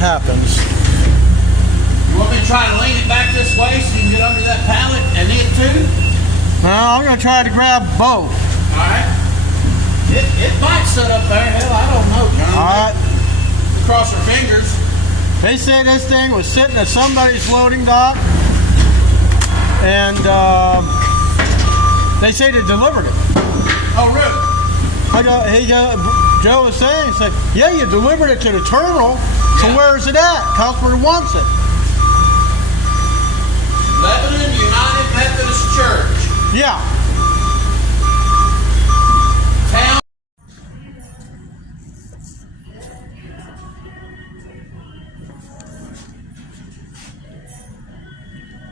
happens. You want me to try to lean it back this way so you can get under that pallet and it too? Well, I'm going to try to grab both. Alright. It might sit up there. Hell, I don't know, John. Alright. Cross our fingers. They said this thing was sitting at somebody's loading dock, and they say they delivered it. Oh, really? Joe was saying, he said, yeah, you delivered it to the terminal, so where is it at? Customer wants it. Lebanon United Methodist Church. Yeah. Town.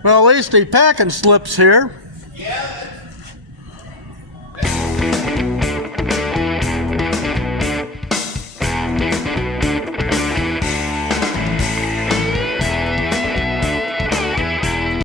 Well, at least the packing slips here.